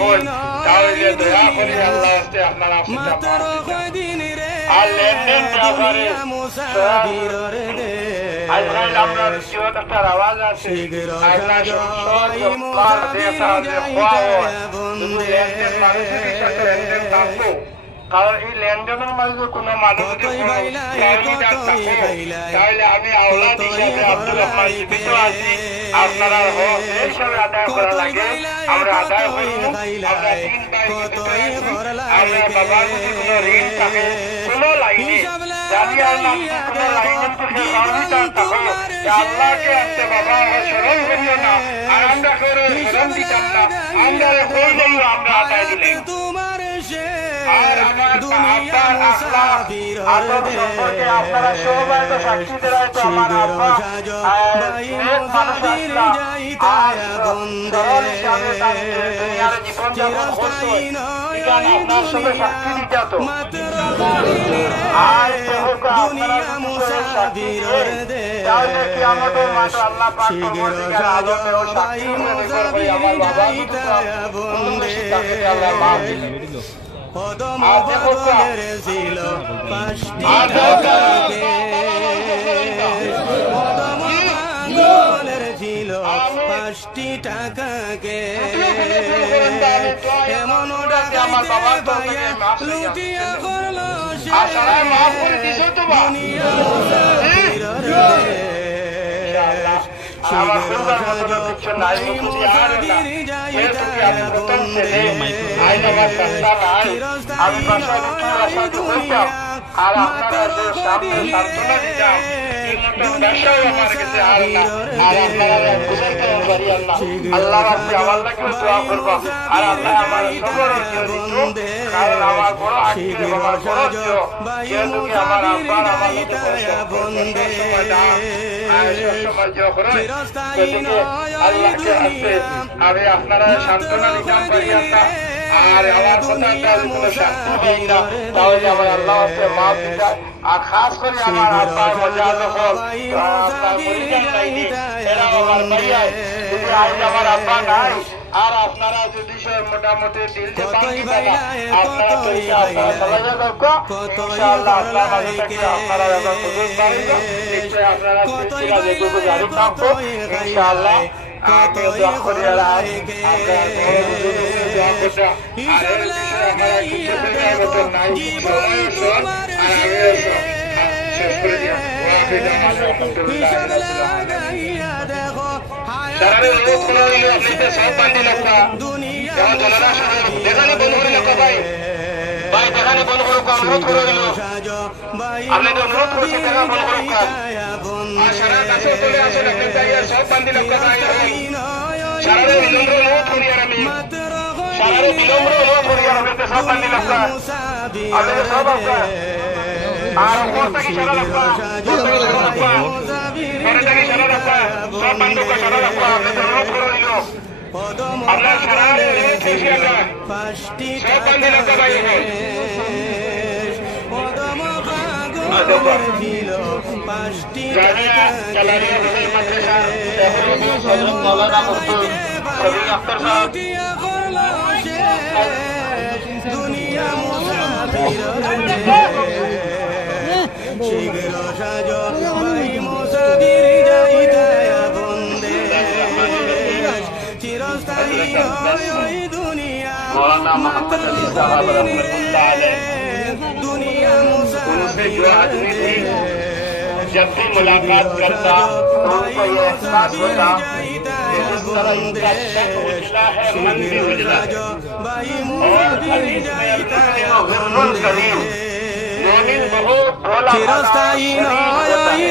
রাখুন তাহলে দয়া করে আল্লাহ আপনারা আর লেনদেন ব্যাপারে আজকাল আমরা জীবন একটা আওয়াজ আছে কারণ এই লেনদেনের মাঝে কোনো মানুষ তাহলে আমি আওলাদ হিসাবে আব্দুল রহমান জীবিত আছি আপনারা এই হিসাবে আদায় করা লাগে আমরা আদায় করি আমরা তিন ভাই আমরা বাবার প্রতি কোনো ঋণ থাকে কোনো লাইনে জানিয়ার নাম কোনো লাইনের থেকে সহযোগিতা থাকো আল্লাহকে আসতে বাবা স্মরণ করিও না আর আমরা করে স্মরণ দিতাম না আমরা হয়ে যাই আমরা আদায় দিলেন আর আমার আব্বার আখলাক আদব সম্পর্কে আপনারা সবাই তো সাক্ষী দেয় তো আমার আব্বা এক মানুষ আসলা আর সরল হিসাবে দুনিয়ার জীবন যাপন করতো এখানে আপনার সঙ্গে সাক্ষী দিতে তো আর আপনারা সাক্ষী তাহলে কিয়ামতের মাঠে আল্লাহ পাক পরবর্তীকালে আদমে ও সাক্ষী মনে করবে আমার বাবা আল্লাহ মাফ দিলেন ছিল পাঁচটি টাকাকে এমন লুটিয়া করলো আমার কিছু নাই আমি আর আপনারা সামনে সান্ত্বনা দিতাম ব্যবসাও আমার কাছে আর না আর আপনারা বুঝাইতে পারিয়েন না আল্লাহ রাব্বি আমাদেরকে দোয়া করব আর আল্লাহ আমার সবর দিত কারণ আমার বড় আকিদে আমার বড় যেহেতু কি আমার আব্বার আমার বন্ধে সময় যখন আল্লাহকে আসতে আমি আপনারা সান্ত্বনা দিতাম পারিয়েন না আর আমার কথা কোনো শাস্তি দেয় না তাহলে আমার আল্লাহ মাফ দিতা আর খাস করে আমার আব্বার মজা যখন আপনার পরিবার নাইনি এরা আমার ভাইয়াই যদি আজ আমার আব্বা নাই আর আপনারা যদি মোটামুটি দিলতে পারি না আপনারা তো আপনারা চলে যাবেন ইনশাআল্লাহ আল্লাহ মাঝে থেকে আপনারা যখন বুঝুন পারবেন নিশ্চয়ই আপনারা সিলসিলা যেটুকু জারি থাকবো ইনশাআল্লাহ আমি দোয়া করি আর আমরা দোয়া করতে আর এই বিষয়ে আমরা কিছু দেওয়ার মতো নাই সময় শোন আর আগে শেষ করে দিও সারারে লোক কোনো আপনি সব বান্ধি লাগতা যেমন জলারা দেখানে বন্ধ করে লাগা ভাই ভাই দেখানে বন্ধ করুক অনুরোধ করে দিল আপনি তো অনুরোধ করছি দেখা বন্ধ করুক আর সারা কাছে চলে আসেন আপনি তাই আর সব বান্ধি লাগতা ভাই সারারে বিলম্ব অনুরোধ করি আর আমি সারারে বিলম্ব অনুরোধ করি আর আপনি সব বান্ধি লাগতা আপনি সব আপনার আর উপরটা কি সারা লাগতা ঘরে থেকে সারা লাগতা সব বান্ধবকে সারা লাগতা আপনি তো অনুরোধ করে দিল আপনার সারারে অনুরোধ করছি আমরা সব বান্ধি লাগতা ভাই এখন জানিয়া চালারিয়া রুমের মাদ্রাসা হযরত মাওলানা মুফতি শফিক আখতার সাহেব দুনিয়া শিগগির সাজো ভাই মুসাফির যাইতা বন্দে চিরস্থায়ী ওই দুনিয়া মাওলানা মুহাম্মদ আলী সাহেব রাহমাতুল্লাহ আলাইহি दुनिया उनसे जो आदमी थी जब भी मुलाकात करता तो उनको ये एहसास होता कि जिस तरह इनका शक उजला है मन भी उजला और हदीस में अल्लाह ग़ुर्रुल करीम मोमिन बहुत भोला भाला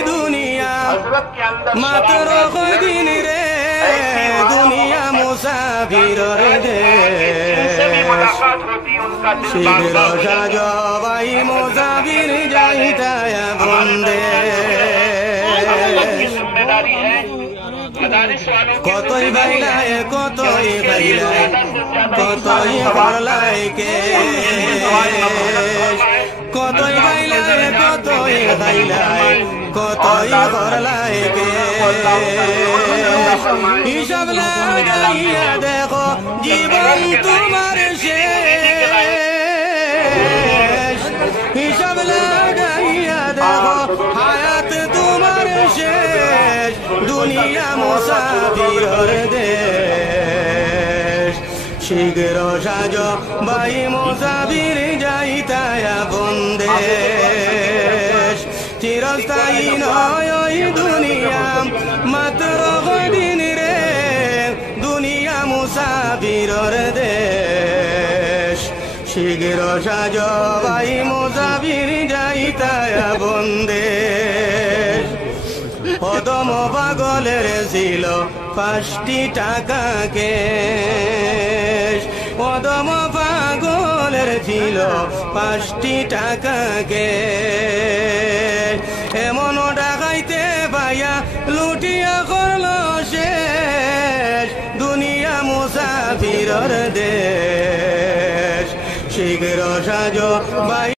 दुनिया हज़रत के अंदर मात्र कोई दिन रे दुनिया मुसाफिर रे मुलाकात होती उनका दिल साजो भाई मुसाफिर जाइता बंदे जिम्मेदारी है मदारिस वालों की कोई बैलाए कोई बैलाए कोई करलाए के कोई बैलाए कोई बैलाए कोई करलाए के হিসাব লাগাইয়া দেখো জীবন তোমার শেষ হিসাব লাগাইয়া দেখো হায়াত তোমার শেষ দুনিয়া মুসাফিরের দেশ শীঘ্র সাজ ভাই মুসাফির যাইতায় আপন দেশ চিরস্থায়ী নয় ওই দুনিয়া মাত্র কদিন রে দুনিয়া মুসাফিরের দেশ শীঘ্র সাজ ভাই মুসাফির যাইতায় আপন দেশ কদম পাগলের ছিল 5টি টাকা কেশ কদম পাগলের ছিল 5টি টাকা কেশ এমন ডাকাইতে পাইয়া লুটিয়া করল শেষ দুনিয়া মুসাফিরের দেশ শীঘ্র সাজ ভাই